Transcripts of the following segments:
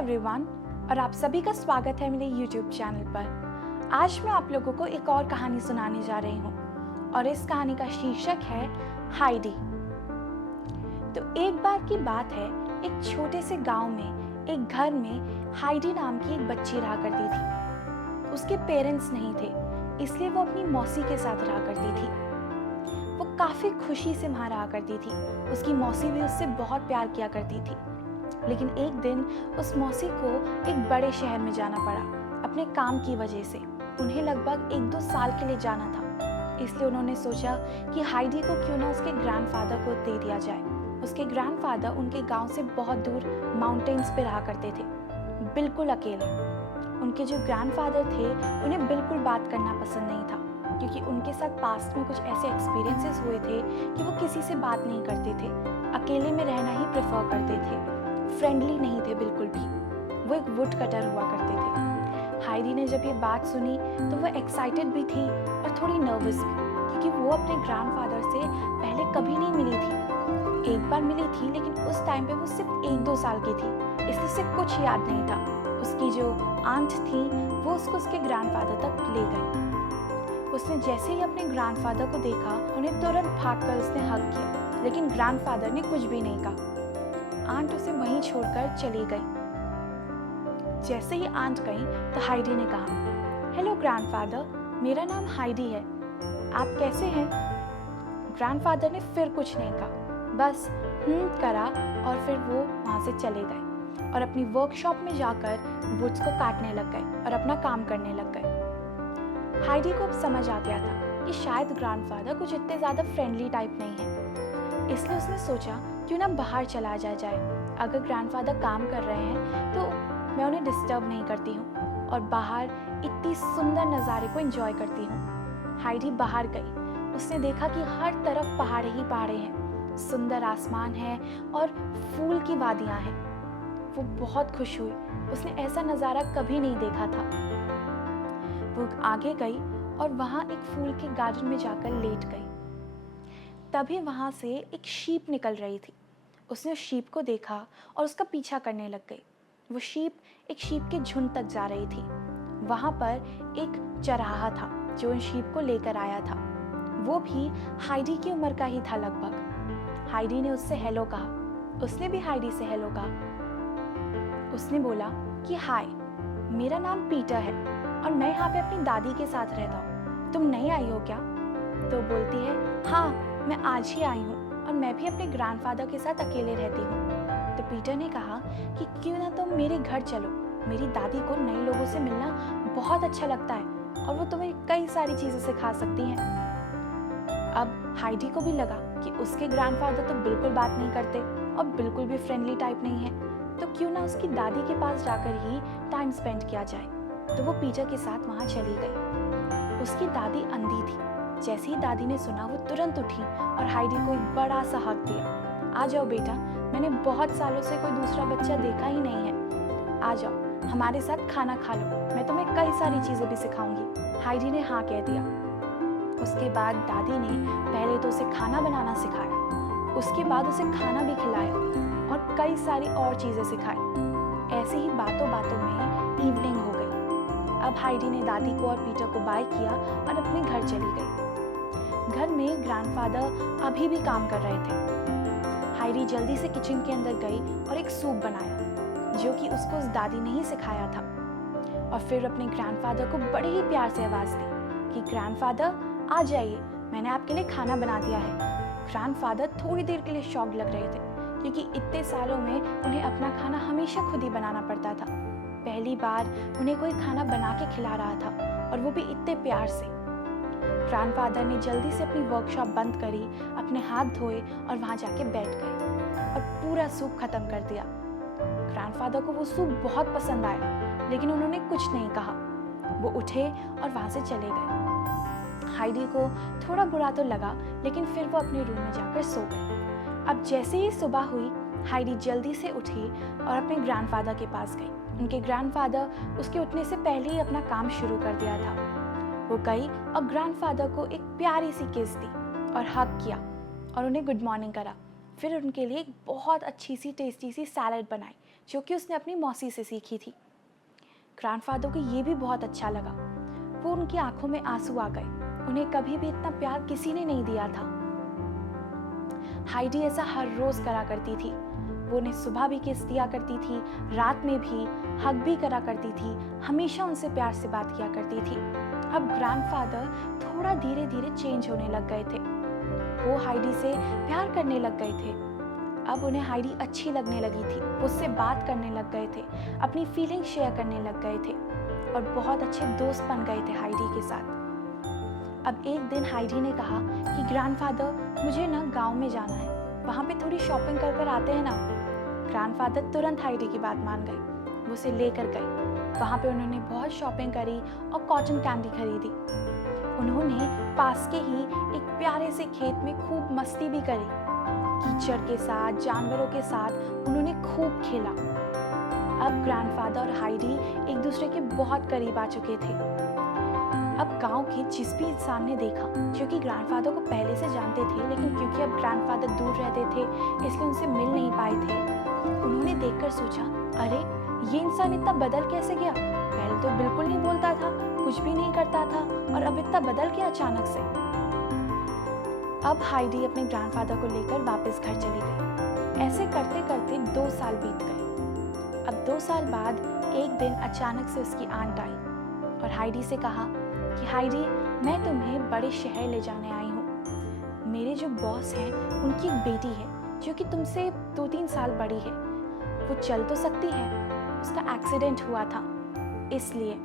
Everyone, और आप सभी का स्वागत है मेरे YouTube चैनल पर। आज मैं आप लोगों को एक और कहानी सुनाने जा रही हूँ और इस कहानी का शीर्षक है हाइडी। तो एक बार की बात है, एक छोटे से गांव में एक घर में हाइडी नाम की एक बच्ची रहा करती थी। उसके पेरेंट्स नहीं थे, इसलिए वो अपनी मौसी के साथ रहा करती थी। वो काफ़ी खुशी से वहाँ रहा करती थी। उसकी मौसी भी उससे बहुत प्यार किया करती थी। लेकिन एक दिन उस मौसी को एक बड़े शहर में जाना पड़ा अपने काम की वजह से। उन्हें लगभग 1-2 साल के लिए जाना था, इसलिए उन्होंने सोचा कि हाइडी को क्यों ना उसके ग्रैंडफादर को दे दिया जाए। उसके ग्रैंडफादर उनके गांव से बहुत दूर माउंटेन्स पे रहा करते थे, बिल्कुल अकेले। उनके जो ग्रैंडफादर थे उन्हें बिल्कुल बात करना पसंद नहीं था, क्योंकि उनके साथ पास्ट में कुछ ऐसे एक्सपीरियंसेस हुए थे कि वो किसी से बात नहीं करते थे, अकेले में रहना ही प्रेफर करते थे, फ्रेंडली नहीं थे बिल्कुल भी। वो एक वुड कटर हुआ करते थे। हाइडी ने जब ये बात सुनी तो वो एक्साइटेड भी थी और थोड़ी नर्वस भी, क्योंकि वो अपने ग्रैंडफादर से पहले कभी नहीं मिली थी। एक बार मिली थी, लेकिन उस टाइम पे वो सिर्फ 1-2 साल की थी, इसलिए उसे कुछ याद नहीं था। उसकी जो आंट थी वो उसको उसके ग्रैंडफादर तक ले गई। उसने जैसे ही अपने ग्रैंडफादर को देखा, उन्हें तुरंत भागकर उसने हग किया, लेकिन ग्रैंडफादर ने कुछ भी नहीं कहा। आंट उसे वहीं छोड़कर चली गई। जैसे ही आंट गई तो हाइडी ने कहा, हेलो ग्रैंडफादर, मेरा नाम हाइडी है, आप कैसे हैं? ग्रैंडफादर ने फिर कुछ नहीं कहा, बस करा और फिर वो वहाँ से चले गए और अपनी वर्कशॉप में जाकर वुड्स को काटने लग गए और अपना काम करने लग गए। हाइडी को अब समझ आ गया था कि शायद ग्रैंडफादर कुछ इतने ज़्यादा फ्रेंडली टाइप नहीं है, इसलिए उसने सोचा क्यों ना बाहर चला जाए। अगर ग्रैंडफादर काम कर रहे हैं तो मैं उन्हें डिस्टर्ब नहीं करती हूँ और बाहर इतनी सुंदर नज़ारे को एंजॉय करती हूँ। हाइडी बाहर गई। उसने देखा कि हर तरफ पहाड़े ही पहाड़े हैं, सुंदर आसमान है और फूल की वादियाँ हैं। वो बहुत खुश हुई, उसने ऐसा नज़ारा कभी नहीं देखा था। वो आगे गई और वहाँ एक फूल के गार्डन में जाकर लेट गई। तभी वहाँ से एक शीप निकल रही थी। उसने उस शीप को देखा और उसका पीछा करने लग गई। वो शीप एक शीप के झुंड तक जा रही थी। वहाँ पर एक चरवाहा था जो उन शीप को लेकर आया था। वो भी हाइडी की उम्र का ही था लगभग। हाइडी ने उससे हेलो कहा, उसने भी हाइडी से हेलो कहा। उसने बोला कि हाय, मेरा नाम पीटर है और मैं यहाँ पे अपनी दादी के साथ रहता हूँ, तुम नहीं आई हो क्या? तो बोलती है, हाँ मैं आज ही आई हूँ और मैं भी अपने ग्रैंडफादर के साथ अकेले रहती हूँ। तो पीटर ने कहा कि क्यों ना तुम मेरे घर चलो, मेरी दादी को नए लोगों से मिलना बहुत अच्छा लगता है और वो तुम्हें कई सारी चीज़ें सिखा सकती हैं। अब हाइडी को भी लगा कि उसके ग्रैंडफादर तो बिल्कुल बात नहीं करते और बिल्कुल भी फ्रेंडली टाइप नहीं है, तो क्यों ना उसकी दादी के पास जाकर ही टाइम स्पेंड किया जाए। तो वो पीटर के साथ वहाँ चली गई। उसकी दादी अंधी थी। जैसे ही दादी ने सुना, वो तुरंत उठी और हाइडी को एक बड़ा सा हग दिया। आ जाओ बेटा, मैंने बहुत सालों से कोई दूसरा बच्चा देखा ही नहीं है, आ जाओ हमारे साथ खाना खा लो, मैं तुम्हें कई सारी चीज़ें भी सिखाऊंगी। हाइडी ने हाँ कह दिया। उसके बाद दादी ने पहले तो उसे खाना बनाना सिखाया, उसके बाद उसे खाना भी खिलाया और कई सारी और चीज़ें सिखाई। ऐसे ही बातों बातों में इवनिंग हो गई। अब हाइडी ने दादी को और पीटर को बाय किया और अपने घर चली गई। घर में ग्रैंडफादर अभी भी काम कर रहे थे। हाइडी जल्दी से किचन के अंदर गई और एक सूप बनाया, जो कि उसको उस दादी ने ही सिखाया था, और फिर अपने ग्रैंडफादर को बड़े ही प्यार से आवाज़ दी कि ग्रैंडफादर आ जाइए, मैंने आपके लिए खाना बना दिया है। ग्रैंडफादर थोड़ी देर के लिए शॉक लग रहे थे, क्योंकि इतने सालों में उन्हें अपना खाना हमेशा खुद ही बनाना पड़ता था। पहली बार उन्हें कोई खाना बना के खिला रहा था, और वो भी इतने प्यार से। ग्रैंडफादर ने जल्दी से अपनी वर्कशॉप बंद करी, अपने हाथ धोए और वहाँ जाके बैठ गए और पूरा सूप खत्म कर दिया। ग्रैंडफादर को वो सूप बहुत पसंद आया, लेकिन उन्होंने कुछ नहीं कहा। वो उठे और वहाँ से चले गए। हाइडी को थोड़ा बुरा तो लगा, लेकिन फिर वो अपने रूम में जाकर सो गई। अब जैसे ही सुबह हुई, हाइडी जल्दी से उठी और अपने ग्रैंडफादर के पास गई। उनके ग्रैंडफादर उसके उठने से पहले ही अपना काम शुरू कर दिया था। वो गई और ग्रैंडफादर को एक प्यारी सी किस दी और हग किया और उन्हें गुड मॉर्निंग करा। फिर उनके लिए एक बहुत अच्छी सी टेस्टी सी सैलड बनाई, जो कि उसने अपनी मौसी से सीखी थी। ग्रैंडफादर को ये भी बहुत अच्छा लगा। वो उनकी आंखों में आंसू आ गए। उन्हें कभी भी इतना प्यार किसी ने नहीं दिया था। हाइडी ऐसा हर रोज करा करती थी। वो उन्हें सुबह भी किस दिया करती थी, रात में भी हग भी करा करती थी, हमेशा उनसे प्यार से बात किया करती थी। अब ग्रैंडफादर थोड़ा धीरे धीरे चेंज होने लग गए थे। वो हाइडी से प्यार करने लग गए थे। अब उन्हें हाइडी अच्छी लगने लगी थी। उससे बात करने लग गए थे, अपनी फीलिंग शेयर करने लग गए थे और बहुत अच्छे दोस्त बन गए थे हाइडी के साथ। अब एक दिन हाइडी ने कहा कि ग्रैंडफादर, मुझे ना गांव में जाना है, वहाँ पे थोड़ी शॉपिंग कर कर आते हैं ना। ग्रैंडफादर तुरंत हाइडी की बात मान गए। वो उसे लेकर गए। वहाँ पे उन्होंने बहुत शॉपिंग करी और कॉटन कैंडी खरीदी। उन्होंने पास के ही एक प्यारे से खेत में खूब मस्ती भी करी। कीचड़ के साथ, जानवरों के साथ उन्होंने खूब खेला। अब ग्रैंडफादर और हाइडी एक दूसरे के बहुत करीब आ चुके थे। अब गांव के जिस भी इंसान ने देखा, जो कि ग्रैंडफादर को पहले से जानते थे, लेकिन क्योंकि अब ग्रैंडफादर दूर रहते थे इसलिए उनसे मिल नहीं पाए थे, उन्होंने देखकर सोचा, अरे ये इंसान इतना बदल कैसे गया? पहले तो बिल्कुल नहीं बोलता था, कुछ भी नहीं करता था और अब इतना बदल गया अचानक से। अब हाइडी अपने ग्रैंडफादर को लेकर वापस घर चली गई। ऐसे करते करते 2 साल बीत गए। अब 2 साल बाद एक दिन अचानक से उसकी आंट आई और हाइडी से कहा कि हाइडी, मैं तुम्हें बड़े शहर ले जाने आई हूँ। मेरे जो बॉस हैं उनकी एक बेटी है जो कि तुमसे 2-3 साल बड़ी है। वो चल तो सकती है, उसका एक्सीडेंट हुआ था, इसलिए।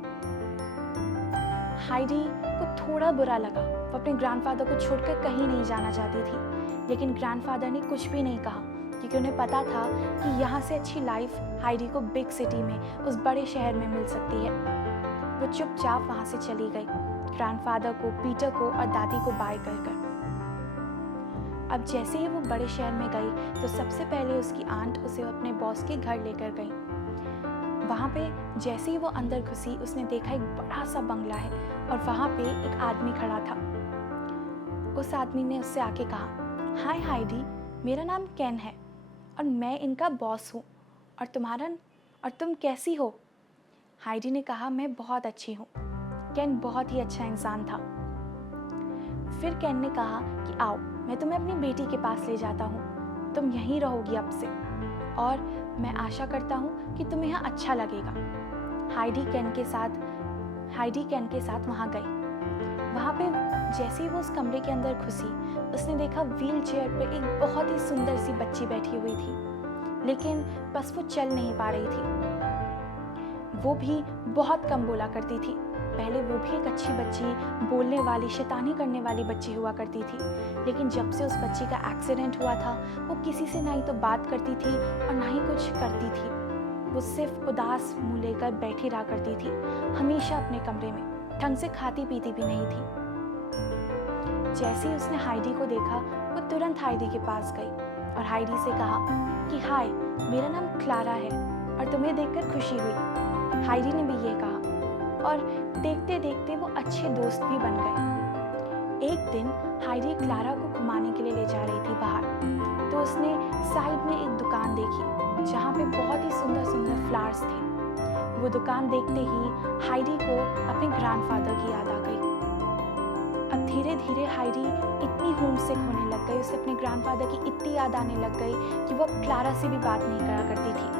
हाइडी को थोड़ा बुरा लगा। वो अपने ग्रैंडफादर को छोड़कर कहीं नहीं जाना चाहती थी, लेकिन ग्रैंडफादर ने कुछ भी नहीं कहा क्योंकि उन्हें पता था कि यहाँ से अच्छी लाइफ हाइडी को बिग सिटी में, उस बड़े शहर में मिल सकती है। वो चुपचाप वहाँ से चली गई, ग्रैंडफादर को, पीटर को और दादी को बाय कर कर। अब जैसे ही वो बड़े शहर में गई तो सबसे पहले उसकी आंट उसे अपने बॉस के घर लेकर गई। वहाँ पे जैसे ही वो अंदर घुसी, उसने देखा एक बड़ा सा बंगला है और वहाँ पे एक आदमी खड़ा था। उस आदमी ने उससे आके कहा, हाय हाइडी, मेरा नाम केन है और मैं इनका बॉस हूँ, और तुम कैसी हो? हाइडी ने कहा, मैं बहुत अच्छी हूँ। केन बहुत ही अच्छा इंसान था। फिर केन ने कहा कि आओ, मैं तुम्हें अपनी बेटी के पास ले जाता हूँ, तुम यहीं रहोगी अब से और मैं आशा करता हूँ कि तुम्हें यहाँ अच्छा लगेगा। हाइडी केन के साथ वहाँ गई। वहाँ पे जैसे ही वो उस कमरे के अंदर घुसी, उसने देखा व्हील चेयर पे एक बहुत ही सुंदर सी बच्ची बैठी हुई थी, लेकिन बस वो चल नहीं पा रही थी। वो भी बहुत कम बोला करती थी। पहले वो भी एक अच्छी बच्ची, बोलने वाली, शैतानी करने वाली बच्ची हुआ करती थी, लेकिन जब से उस बच्ची का एक्सीडेंट हुआ था, वो किसी से ना ही तो बात करती थी और ना ही कुछ करती थी। वो सिर्फ उदास मुँह लेकर बैठी रहा करती थी, हमेशा अपने कमरे में, ढंग से खाती पीती भी नहीं थी। जैसे ही उसने हाइडी को देखा, वो तुरंत हाइडी के पास गई और हाइडी से कहा कि हाय, मेरा नाम क्लारा है और तुम्हें देखकर खुशी हुई। हाइडी ने भी ये कहा और देखते देखते वो अच्छे दोस्त भी बन गए। एक दिन हाइडी क्लारा को घुमाने के लिए ले जा रही थी बाहर, तो उसने साइड में एक दुकान देखी जहाँ पे बहुत ही सुंदर सुंदर फ्लावर्स थे। वो दुकान देखते ही हाइडी को अपने ग्रैंडफादर की याद आ गई। अब धीरे धीरे हाइडी इतनी होमसिक होने लग गई, उसे अपने ग्रैंडफादर की इतनी याद आने लग गई कि वो अब क्लारा से भी बात नहीं करा करती थी।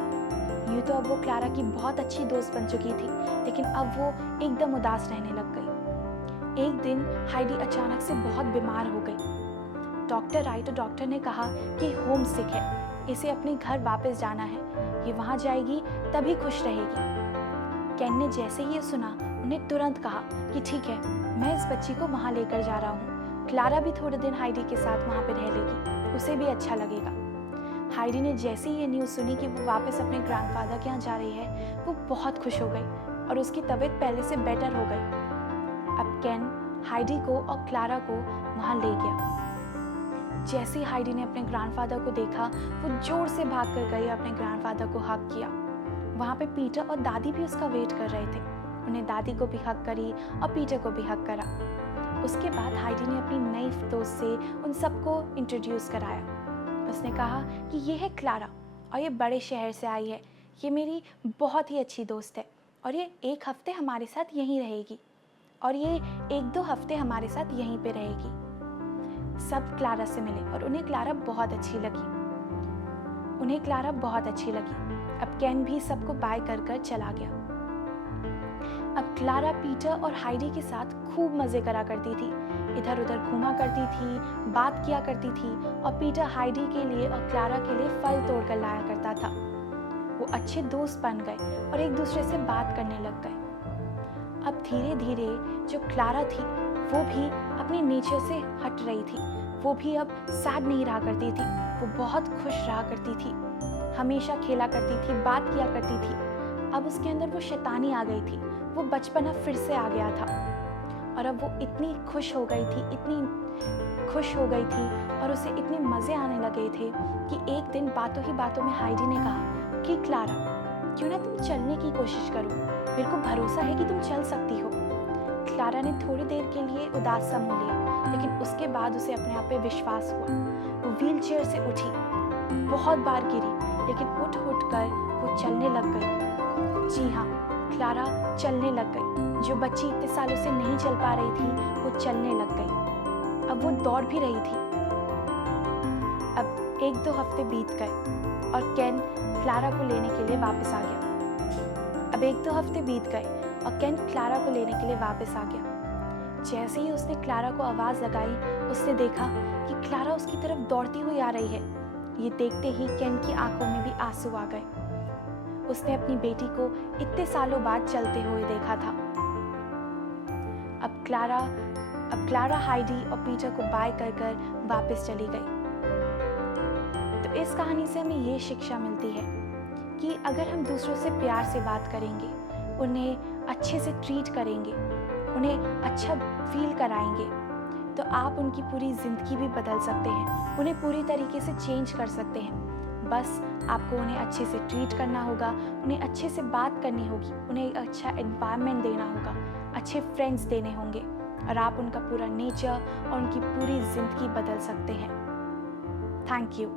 यूँ तो अब वो क्लारा की बहुत अच्छी दोस्त बन चुकी थी, लेकिन अब वो एकदम उदास रहने लग गई। एक दिन हाइडी अचानक से बहुत बीमार हो गई। डॉक्टर आई तो डॉक्टर ने कहा कि होम सिक है, इसे अपने घर वापस जाना है, ये वहाँ जाएगी तभी खुश रहेगी। केन ने जैसे ही ये सुना, उन्हें तुरंत कहा कि ठीक है, मैं इस बच्ची को वहाँ लेकर जा रहा हूँ। क्लारा भी थोड़े दिन हाइडी के साथ वहाँ पे रह लेगी, उसे भी अच्छा लगेगा। हाइडी ने जैसे ही ये न्यूज़ सुनी कि वो वापस अपने ग्रैंडफादर के यहाँ जा रही है, वो बहुत खुश हो गई और उसकी तबीयत पहले से बेटर हो गई। अब केन हाइडी को और क्लारा को वहाँ ले गया। जैसे ही हाइडी ने अपने ग्रैंडफादर को देखा, वो जोर से भाग कर गई और अपने ग्रैंडफादर को हग किया। वहाँ पे पीटर और दादी भी उसका वेट कर रहे थे। उन्हें दादी को भी हग करी और पीटर को भी हग करा। उसके बाद हाइडी ने अपनी नई दोस्त से उन सबको इंट्रोड्यूस कराया। उसने कहा कि ये है क्लारा और ये बड़े शहर से आई है, ये मेरी बहुत ही अच्छी दोस्त है और ये 1 हफ्ते हमारे साथ यहीं रहेगी और ये 1-2 हफ्ते हमारे साथ यहीं पे रहेगी। सब क्लारा से मिले और उन्हें क्लारा बहुत अच्छी लगी। अब केन भी सबको बाय कर कर चला गया। अब क्लारा पीटर और हाइडी के साथ खूब मज़े करा करती थी, इधर उधर घूमा करती थी, बात किया करती थी और पीटर हाइडी के लिए और क्लारा के लिए फल तोड़ कर लाया करता था। वो अच्छे दोस्त बन गए और एक दूसरे से बात करने लग गए। अब धीरे धीरे जो क्लारा थी वो भी अपने नेचर से हट रही थी। वो भी अब सैड नहीं रहा करती थी, वो बहुत खुश रहा करती थी, हमेशा खेला करती थी, बात किया करती थी। अब उसके अंदर वो शैतानी आ गई थी, वो बचपना फिर से आ गया था और अब वो इतनी खुश हो गई थी और उसे इतने मज़े आने लगे थे कि एक दिन बातों ही बातों में हाइडी ने कहा कि क्लारा, क्यों ना तुम चलने की कोशिश करो, मेरे को भरोसा है कि तुम चल सकती हो। क्लारा ने थोड़ी देर के लिए उदास सा मुँह लिया, लेकिन उसके बाद उसे अपने आप पे विश्वास हुआ। वो व्हीलचेयर से उठी, बहुत बार गिरी, लेकिन उठ कर वो चलने लग गई। जी हाँ, क्लारा चलने लग गई। जो बच्ची इतने सालों से नहीं चल पा रही थी वो चलने लग गई। अब वो दौड़ भी रही थी। अब 1-2 हफ्ते बीत गए और केन क्लारा को लेने के लिए वापस आ गया। जैसे ही उसने क्लारा को आवाज़ लगाई, उसने देखा कि क्लारा उसकी तरफ दौड़ती हुई आ रही है। ये देखते ही केन की आंखों में भी आंसू आ गए। उसने अपनी बेटी को इतने सालों बाद चलते हुए देखा था। अब क्लारा हाइडी और पीटर को बाय कर कर वापस चली गई। तो इस कहानी से हमें ये शिक्षा मिलती है कि अगर हम दूसरों से प्यार से बात करेंगे, उन्हें अच्छे से ट्रीट करेंगे, उन्हें अच्छा फील कराएंगे, तो आप उनकी पूरी ज़िंदगी भी बदल सकते हैं, उन्हें पूरी तरीके से चेंज कर सकते हैं। बस आपको उन्हें अच्छे से ट्रीट करना होगा, उन्हें अच्छे से बात करनी होगी, उन्हें एक अच्छा एनवायरनमेंट देना होगा, अच्छे फ्रेंड्स देने होंगे और आप उनका पूरा नेचर और उनकी पूरी ज़िंदगी बदल सकते हैं। Thank you.